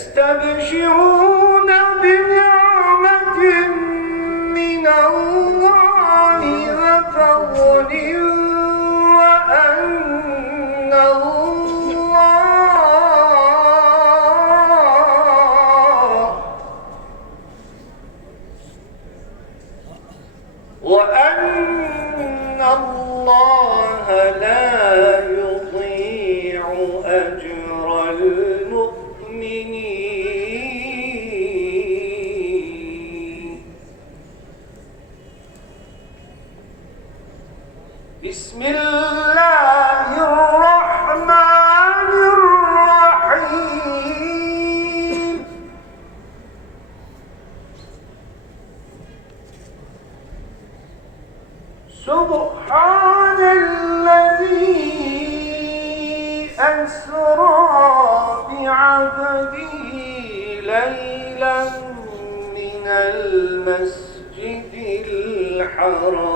يستبشرون بنعمة الحرام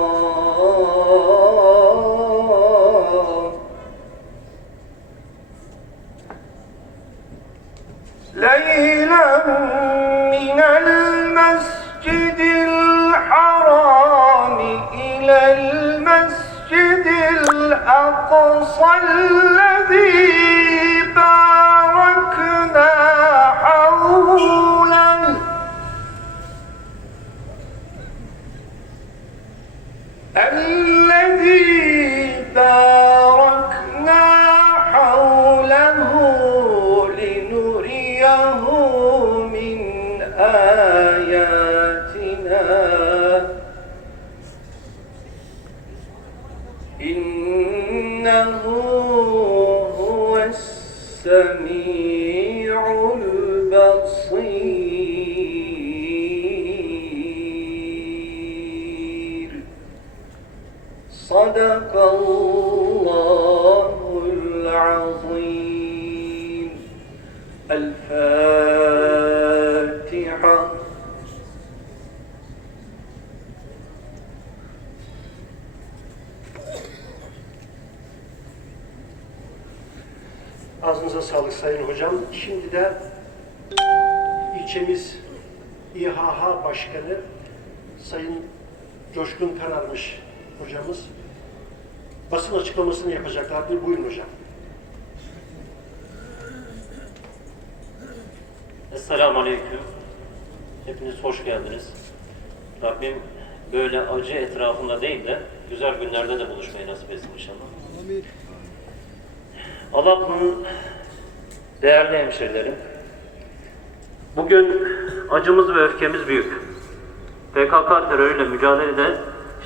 ليلا من المسجد الحرام إلى المسجد الأقصى Ağzınıza sağlık Sayın Hocam. Şimdi de ilçemiz İHH Başkanı Sayın Coşkun Kararmış hocamız basın açıklamasını yapacaklardır. Buyurun hocam. Esselamu Aleyküm. Hepiniz hoş geldiniz. Rabbim böyle acı etrafında değil de güzel günlerde de buluşmayı nasip etsin inşallah. Allah'ın değerli hemşerilerim, bugün acımız ve öfkemiz büyük. PKK terörüyle mücadelede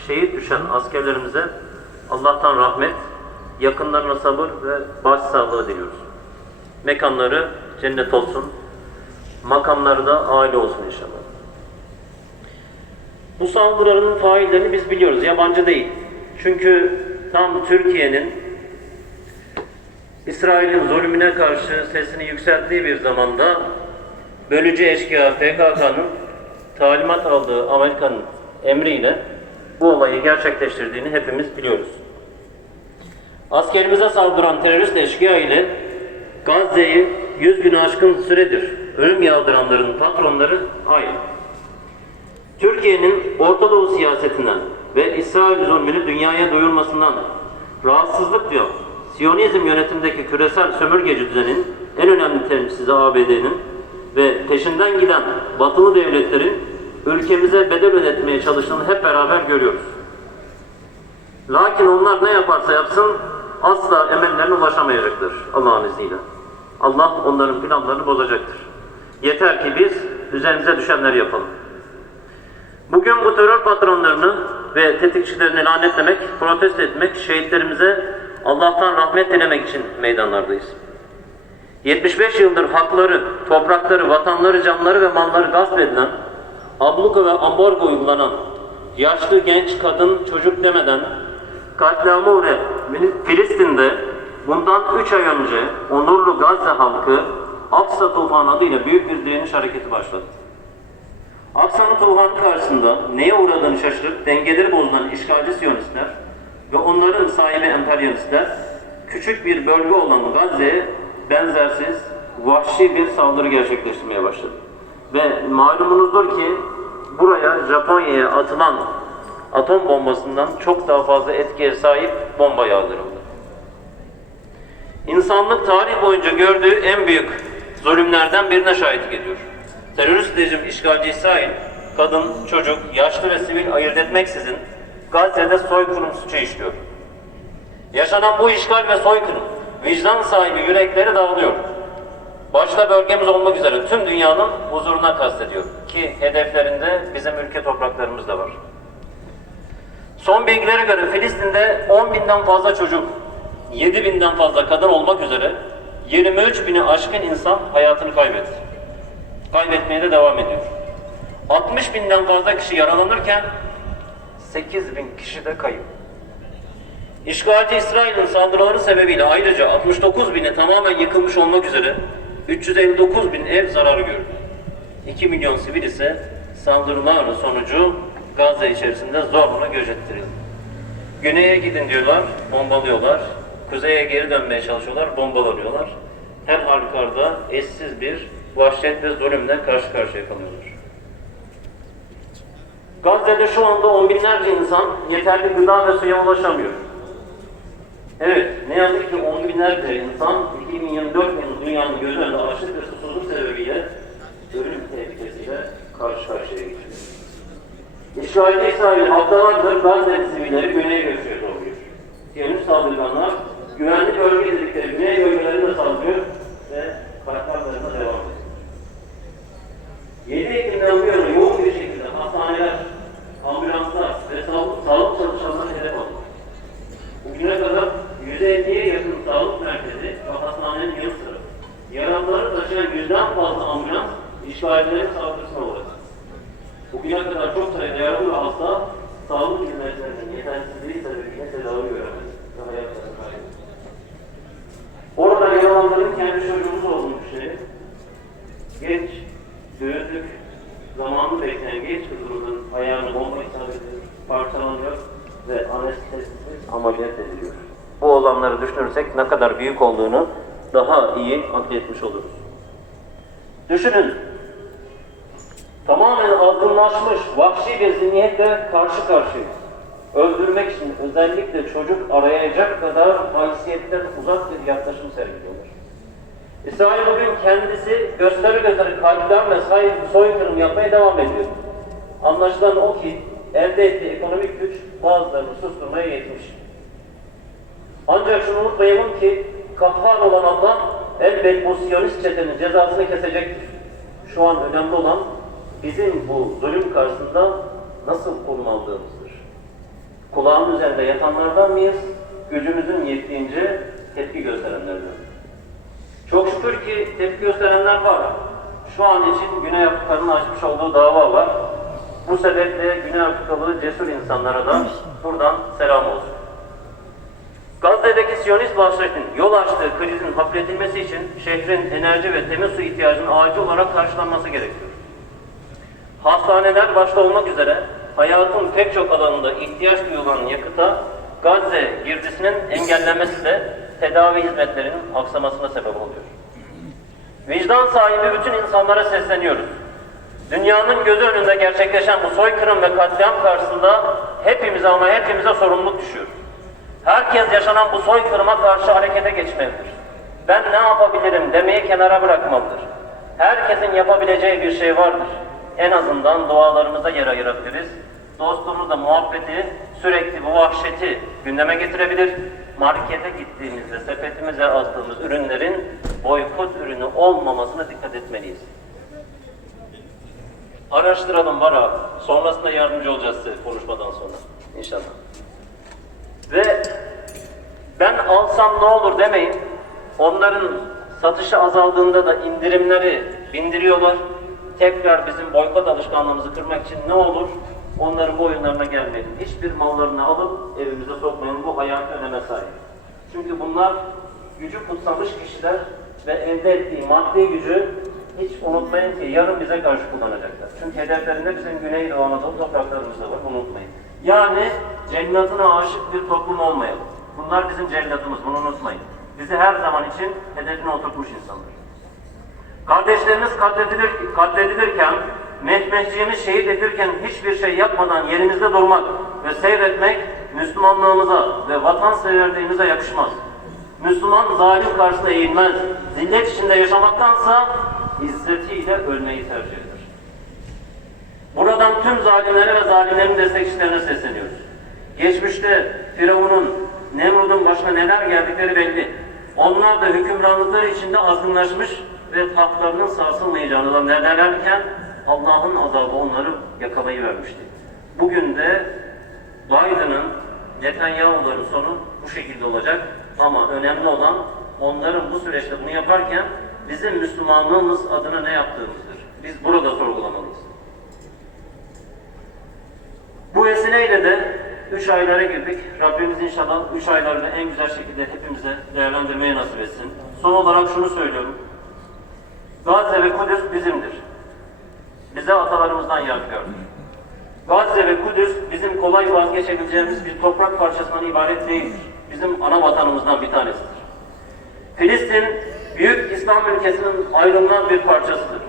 şehit düşen askerlerimize Allah'tan rahmet, yakınlarına sabır ve başsağlığı diliyoruz. Mekanları cennet olsun, makamları da aile olsun inşallah. Bu saldırıların faillerini biz biliyoruz, yabancı değil. Çünkü tam Türkiye'nin İsrail'in zulmüne karşı sesini yükselttiği bir zamanda bölücü eşkıya PKK'nın talimat aldığı Amerika'nın emriyle bu olayı gerçekleştirdiğini hepimiz biliyoruz. Askerimize saldıran terörist eşkıya ile Gazze'yi 100 gün aşkın süredir ölüm yağdıranların patronları aynı. Türkiye'nin Orta Doğu siyasetinden ve İsrail zulmünü dünyaya duyurmasından rahatsızlık diyor. Siyonizm yönetimdeki küresel sömürgeci düzenin en önemli temsilcisi ABD'nin ve peşinden giden batılı devletlerin ülkemize bedel ödetmeye çalıştığını hep beraber görüyoruz. Lakin onlar ne yaparsa yapsın asla emellerine ulaşamayacaktır Allah'ın izniyle. Allah onların planlarını bozacaktır. Yeter ki biz üzerimize düşenleri yapalım. Bugün bu terör patronlarını ve tetikçilerini lanetlemek, protesto etmek, şehitlerimize Allah'tan rahmet dilemek için meydanlardayız. 75 yıldır hakları, toprakları, vatanları, canları ve malları gasp edilen, abluka ve ambargo uygulanan, yaşlı, genç, kadın, çocuk demeden katliama uğrayan Filistin'de bundan 3 ay önce onurlu Gazze halkı Aksa Tufanı adıyla büyük bir direniş hareketi başlattı. Aksanın tufanı karşısında neye uğradığını şaşırıp dengeleri bozulan işgalci Siyonistler ve onların sahibi emperyalistler küçük bir bölge olan Gazze'ye benzersiz vahşi bir saldırı gerçekleştirmeye başladı. Ve malumunuzdur ki buraya Japonya'ya atılan atom bombasından çok daha fazla etkiye sahip bomba yağdırıldı. İnsanlık tarih boyunca gördüğü en büyük zulümlerden birine şahitlik ediyor. Terörist rejim işgalci İsrail, kadın, çocuk, yaşlı ve sivil ayırt etmeksizin Gazze'de soykırım suçu işliyor. Yaşanan bu işgal ve soykırım, vicdan sahibi yürekleri dağılıyor. Başta bölgemiz olmak üzere tüm dünyanın huzuruna kastediyor. Ki hedeflerinde bizim ülke topraklarımız da var. Son bilgilere göre Filistin'de 10 binden fazla çocuk, 7 binden fazla kadın olmak üzere 23 bini aşkın insan hayatını kaybetti. Kaybetmeye de devam ediyor. 60 binden fazla kişi yaralanırken 8 bin kişi de kayıp. İşgalci İsrail'in saldırıları sebebiyle ayrıca 69 bini tamamen yıkılmış olmak üzere 359 bin ev zarar gördü. 2 milyon sivil ise saldırılar sonucu Gazze içerisinde zorla göç ettirildi. Güneye gidin diyorlar, bombalıyorlar. Kuzeye geri dönmeye çalışıyorlar, bombalanıyorlar. Her halükarda eşsiz bir vahşet ve zulümle karşı karşıya kalıyorlar. Gazze'de şu anda on binlerce insan yeterli gıda ve suya ulaşamıyor. Evet, ne yazık ki on binlerce insan 2024 yılı dünyanın göz önünde açlık ve susuzluk sebebiyle ölüm tehlikesiyle karşı karşıya geçiyor. İşgalci İsrail haftalardır Gazze sivilleri güneye göçüyor doğruyor. Siyonist saldırganlar güvenli bölge dedikleri güney bölgelerine saldırıyor ve katliamlarına devam ediyor. 7 Ekim'den bu yana yoğun bir şekilde hastaneler, ambulanslar ve sağlık, sağlık çalışanları hedef alıyor. Bugüne kadar 150'ye yakın sağlık merkezi ve hastanenin yanı sıra yaralıları taşıyan yüzden fazla ambulans işgalcilerin saldırısına uğradı. Bugüne kadar çok sayıda yaralı ve hasta sağlık hizmetlerinin yetersizliği sebebiyle tedavi göremedi ve hayatlarını kaybetti. Orada yaralanların kendi çocuğumuz olduğunu düşünelim. Genç, ameliyat ediliyor. Bu olanları düşünürsek ne kadar büyük olduğunu daha iyi akletmiş oluruz. Düşünün, tamamen azgınlaşmış, vahşi bir zihniyetle karşı karşıyayız. Öldürmek için özellikle çocuk arayacak kadar haysiyetten uzak bir yaklaşım sergiliyorlar. İsrail bugün kendisi gösteri gösteri say- soykırım yapmaya devam ediyor. Anlaşılan o ki elde ettiği ekonomik güç bazılarını susturmaya yetmiş. Ancak şunu unutmayalım ki kahhar olan Allah elbet bu Siyonist çetenin cezasını kesecektir. Şu an önemli olan bizim bu zulüm karşısında nasıl konum aldığımızdır. Kulağın üzerinde yatanlardan mıyız? Gücümüzün yettiğince tepki gösterenlerden? Çok şükür ki tepki gösterenler var. Şu an için Güney Afrika'nın açmış olduğu dava var. Bu sebeple Güney Afrikalı cesur insanlara da buradan selam olsun. Gazze'deki Siyonist vahşetin yol açtığı krizin hafifletilmesi için şehrin enerji ve temiz su ihtiyacının acil olarak karşılanması gerekiyor. Hastaneler başta olmak üzere hayatın pek çok alanında ihtiyaç duyulan yakıta Gazze girdisinin engellenmesi de tedavi hizmetlerinin aksamasına sebep oluyor. Vicdan sahibi bütün insanlara sesleniyoruz. Dünyanın gözü önünde gerçekleşen bu soykırım ve katliam karşısında hepimize ama hepimize sorumluluk düşüyor. Herkes yaşanan bu soykırıma karşı harekete geçmelidir. Ben ne yapabilirim demeyi kenara bırakmalıdır. Herkesin yapabileceği bir şey vardır. En azından dualarımıza yer ayırabiliriz. Dostluğumuzla muhabbeti, sürekli bu vahşeti gündeme getirebilir. Markete gittiğimizde sepetimize attığımız ürünlerin boykot ürünü olmamasına dikkat etmeliyiz. Araştıralım var abi. Sonrasında yardımcı olacağız size konuşmadan sonra. İnşallah. Ve ben alsam ne olur demeyin. Onların satışı azaldığında da indirimleri bindiriyorlar. Tekrar bizim boykot alışkanlığımızı kırmak için ne olur? Onların bu oyunlarına gelmeyelim. Hiçbir mallarını alıp evimize sokmayalım. Bu hayati öneme sahip. Çünkü bunlar gücü kutsamış kişiler ve elde ettiği maddi gücü hiç unutmayın ki yarın bize karşı kullanacaklar. Çünkü hedeflerinde bizim Güneydoğu Anadolu topraklarımızda var. Unutmayın. Yani cennetine aşık bir toplum olmayalım. Bunlar bizim cennetimiz, bunu unutmayın. Bizi her zaman için hedefine oturtmuş insanlar. Kardeşlerimiz katledilir, katledilirken, mehmehciğimiz şehit edilirken hiçbir şey yapmadan yerimizde durmak ve seyretmek Müslümanlığımıza ve vatanseverliğimize yakışmaz. Müslüman zalim karşısında eğilmez. Zillet içinde yaşamaktansa izzetiyle ölmeyi tercih eder. Buradan tüm zalimlere ve zalimlerin destekçilerine sesleniyoruz. Geçmişte Firavun'un, Nemrud'un başına neler geldikleri belli. Onlar da hükümranlıkları içinde azgınlaşmış ve tahtlarının sarsılmayacağını da nelerlerken Allah'ın azabı onları yakalayıvermişti. Bugün de Biden'ın, Netanyahu'ların sonu bu şekilde olacak. Ama önemli olan onların bu süreçte bunu yaparken bizim Müslümanlığımız adına ne yaptığımızdır. Biz burada sorgulamalıyız. Bu vesileyle de üç aylara girdik. Rabbimiz inşallah üç aylarını en güzel şekilde hepimize değerlendirmeye nasip etsin. Son olarak şunu söylüyorum. Gazze ve Kudüs bizimdir. Bize atalarımızdan yadigardır. Gazze ve Kudüs bizim kolay vazgeçebileceğimiz bir toprak parçasından ibaret değildir. Bizim ana vatanımızdan bir tanesidir. Filistin, büyük İslam ülkesinin ayrılmaz bir parçasıdır.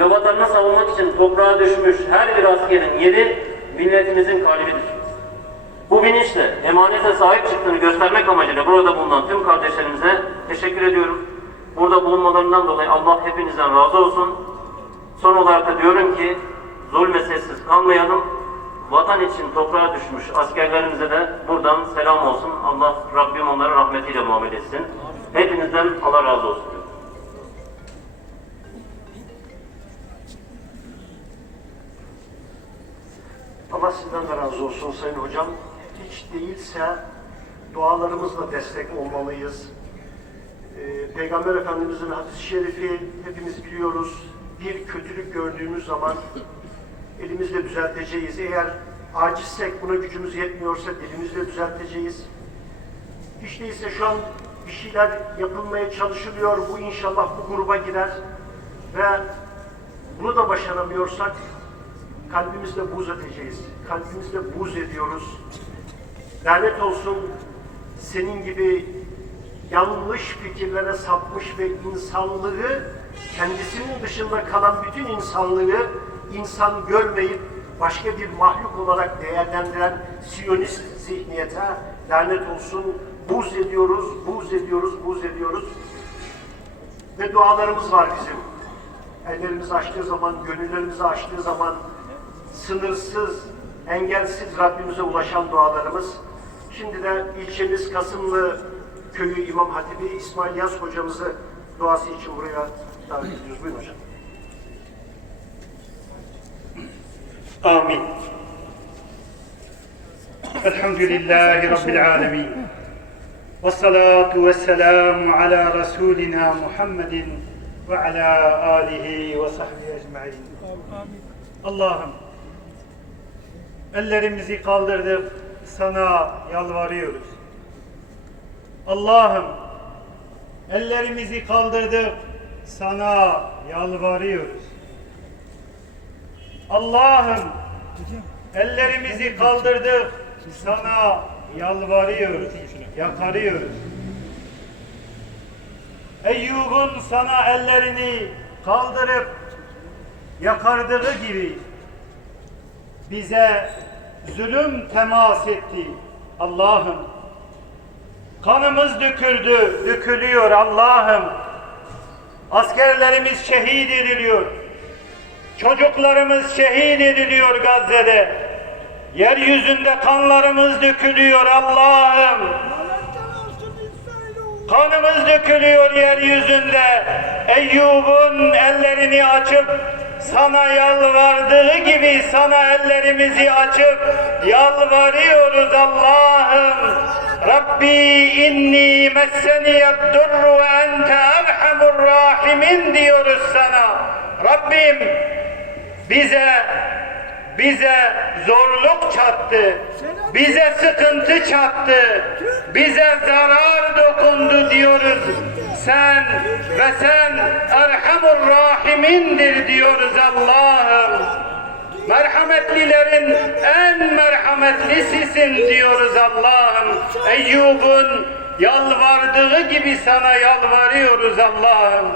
Ve vatanını savunmak için toprağa düşmüş her bir askerin yeri milletimizin kalbidir. Bu bilinçle emanete sahip çıktığını göstermek amacıyla burada bulunan tüm kardeşlerimize teşekkür ediyorum. Burada bulunmalarından dolayı Allah hepinizden razı olsun. Son olarak da diyorum ki zulme sessiz kalmayalım. Vatan için toprağa düşmüş askerlerimize de buradan selam olsun. Allah Rabbim onları rahmetiyle muamele etsin. Hepinizden Allah razı olsun. Allah sizden de razı olsun Sayın Hocam. Hiç değilse dualarımızla destek olmalıyız. Ee, Peygamber Efendimizin hadis-i şerifi hepimiz biliyoruz. Bir kötülük gördüğümüz zaman elimizle düzelteceğiz. Eğer acizsek buna gücümüz yetmiyorsa dilimizle düzelteceğiz. Hiç değilse şu an bir şeyler yapılmaya çalışılıyor. Bu inşallah bu gruba girer ve bunu da başaramıyorsak kalbimizle buz edeceğiz. Kalbimizle buz ediyoruz. Lanet olsun senin gibi yanlış fikirlere sapmış ve insanlığı kendisinin dışında kalan bütün insanlığı insan görmeyip başka bir mahluk olarak değerlendiren Siyonist zihniyete lanet olsun buz ediyoruz, buz ediyoruz, buz ediyoruz. Ve dualarımız var bizim. Ellerimizi açtığı zaman, gönüllerimizi açtığı zaman sınırsız, engelsiz Rabbimize ulaşan dualarımız. Şimdi de ilçemiz Kasımlı Köyü İmam Hatibi İsmail Yaz hocamızı duası için buraya davet ediyoruz. Buyurun hocam. Amin. Elhamdülillahi Rabbil Alemin. Ve salatu ve selamu ala Resulina Muhammedin ve ala alihi ve sahbihi ecma'in. Allah'ım ellerimizi kaldırdık, sana yalvarıyoruz. Allah'ım ellerimizi kaldırdık sana yalvarıyoruz. Allah'ım ellerimizi kaldırdık sana yalvarıyoruz, yakarıyoruz. Eyyub'un sana ellerini kaldırıp yakardığı gibi bize zulüm temas etti Allah'ım. Kanımız döküldü, dökülüyor Allah'ım. Askerlerimiz şehit ediliyor. Çocuklarımız şehit ediliyor Gazze'de. Yeryüzünde kanlarımız dökülüyor Allah'ım. Kanımız dökülüyor yeryüzünde. Eyyub'un ellerini açıp sana yalvardığı gibi sana ellerimizi açıp yalvarıyoruz Allah'ım. Rabbi inni messeniyed durru ve ente erhamur rahimin diyoruz sana. Rabbim bize bize zorluk çattı. Bize sıkıntı çattı. Bize zarar dokundu diyoruz. Sen ve sen Erhamur Rahimindir diyoruz Allah'ım. Merhametlilerin en merhametlisisin diyoruz Allah'ım. Eyyub'un yalvardığı gibi sana yalvarıyoruz Allah'ım.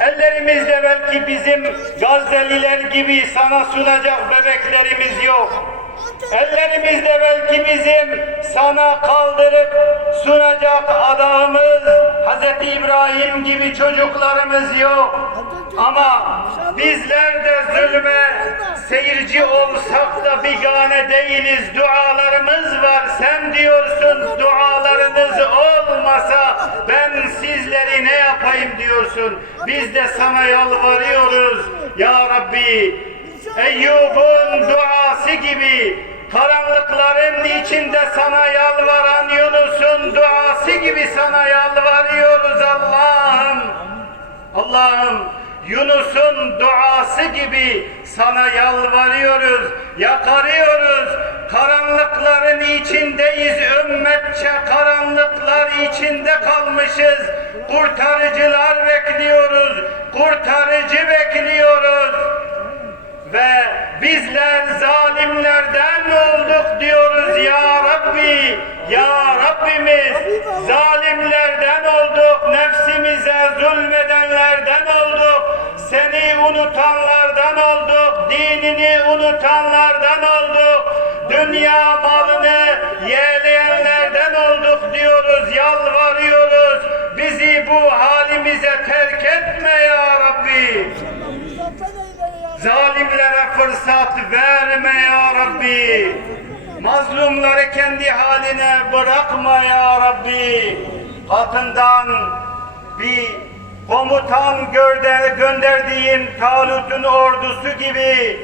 Ellerimizde belki bizim Gazze'liler gibi sana sunacak bebeklerimiz yok. Ellerimizde belki bizim sana kaldırıp sunacak adağımız Hz. İbrahim gibi çocuklarımız yok. Ama bizler de zulme seyirci olsak da bigane değiliz. Dualarımız var. Sen diyorsun dualarınız olmasa ben sizleri ne yapayım diyorsun. Biz de sana yalvarıyoruz. Ya Rabbi Eyyub'un duası gibi karanlıkların içinde sana yalvaran Yunus'un duası gibi sana yalvarıyoruz Allah'ım. Allah'ım Yunus'un duası gibi sana yalvarıyoruz, yakarıyoruz. Karanlıkların içindeyiz, ümmetçe karanlıklar içinde kalmışız. Kurtarıcılar bekliyoruz, kurtarıcı bekliyoruz. Ve bizler zalimlerden olduk diyoruz ya Rabbi. Ya Rabbimiz zalimlerden olduk. Nefsimize zulmedenlerden olduk. Seni unutanlardan olduk. Dinini unutanlardan olduk. Dünya malını yeğleyenlerden olduk diyoruz. Yalvarıyoruz. Bizi bu halimize terk etme ya Rabbi. Zalimlere fırsat verme ya Rabbi. Mazlumları kendi haline bırakma ya Rabbi. Katından bir komutan gönder- gönderdiğin Talut'un ordusu gibi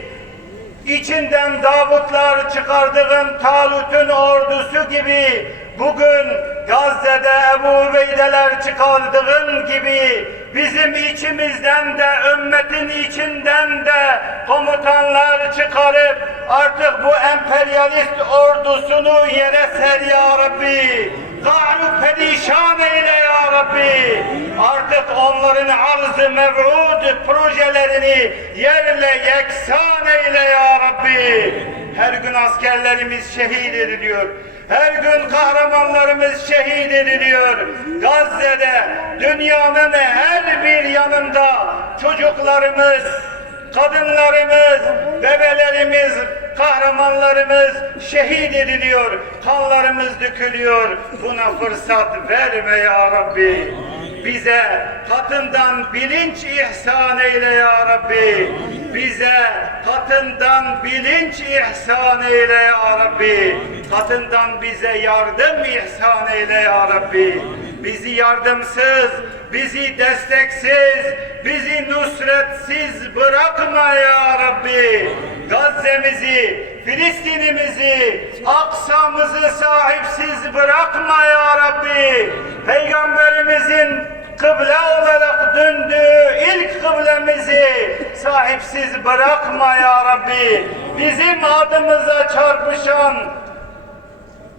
içinden Davutlar çıkardığın Talut'un ordusu gibi bugün Gazze'de Ebu Ubeydeler çıkardığın gibi bizim içimizden de ümmetin içinden de komutanlar çıkarıp artık bu emperyalist ordusunu yere ser ya Rabbi. Ga'ru perişan eyle ya Rabbi. Artık onların arz-ı mev'ud projelerini yerle yeksan eyle ya Rabbi. Her gün askerlerimiz şehit ediliyor. Her gün kahramanlarımız şehit ediliyor. Gazze'de dünyanın her bir yanında çocuklarımız, kadınlarımız, bebelerimiz, kahramanlarımız şehit ediliyor. Kanlarımız dökülüyor. Buna fırsat verme ya Rabbi. Bize katından bilinç ihsan eyle ya Rabbi. Bize katından bilinç ihsan eyle ya Rabbi. Katından bize yardım ihsan eyle ya Rabbi. Bizi yardımsız, bizi desteksiz, bizi nusretsiz bırakma ya Rabbi. Gazze'mizi, Filistin'imizi, Aksa'mızı sahipsiz bırakma ya Rabbi. Peygamberimizin kıble olarak döndüğü ilk kıblemizi sahipsiz bırakma ya Rabbi. Bizim adımıza çarpışan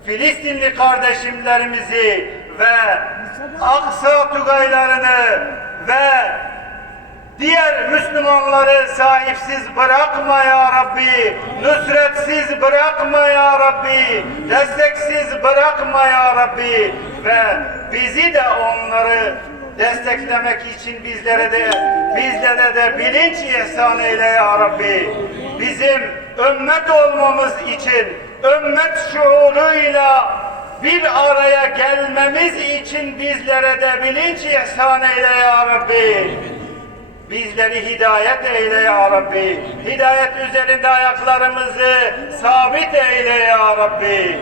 Filistinli kardeşlerimizi ve Aksa tugaylarını ve diğer Müslümanları sahipsiz bırakma ya Rabbi. Nusretsiz bırakma ya Rabbi. Desteksiz bırakma ya Rabbi. Ve bizi de onları desteklemek için bizlere de bizlere de bilinç ihsan eyle ya Rabbi. Bizim ümmet olmamız için ümmet şuuruyla bir araya gelmemiz için bizlere de bilinç ihsan eyle ya Rabbi. Bizleri hidayet eyle ya Rabbi. Hidayet üzerinde ayaklarımızı sabit eyle ya Rabbi.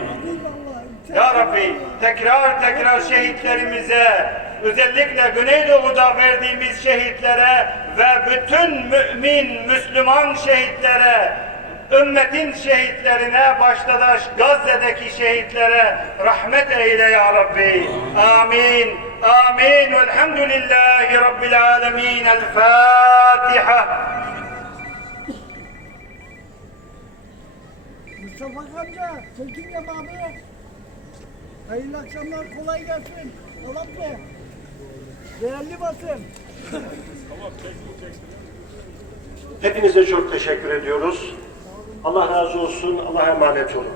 Ya Rabbi tekrar tekrar şehitlerimize özellikle Güneydoğu'da verdiğimiz şehitlere ve bütün mümin, Müslüman şehitlere ümmetin şehitlerine başta da Gazze'deki şehitlere rahmet eyle ya Rabbi. Amin. Amin. Velhamdülillahi Rabbil alemin. El Fatiha. Mustafa amca, ya abi. Hayırlı akşamlar, kolay gelsin. Mı? Değerli basın. Hepinize çok teşekkür ediyoruz. Allah razı olsun. Allah'a emanet olun.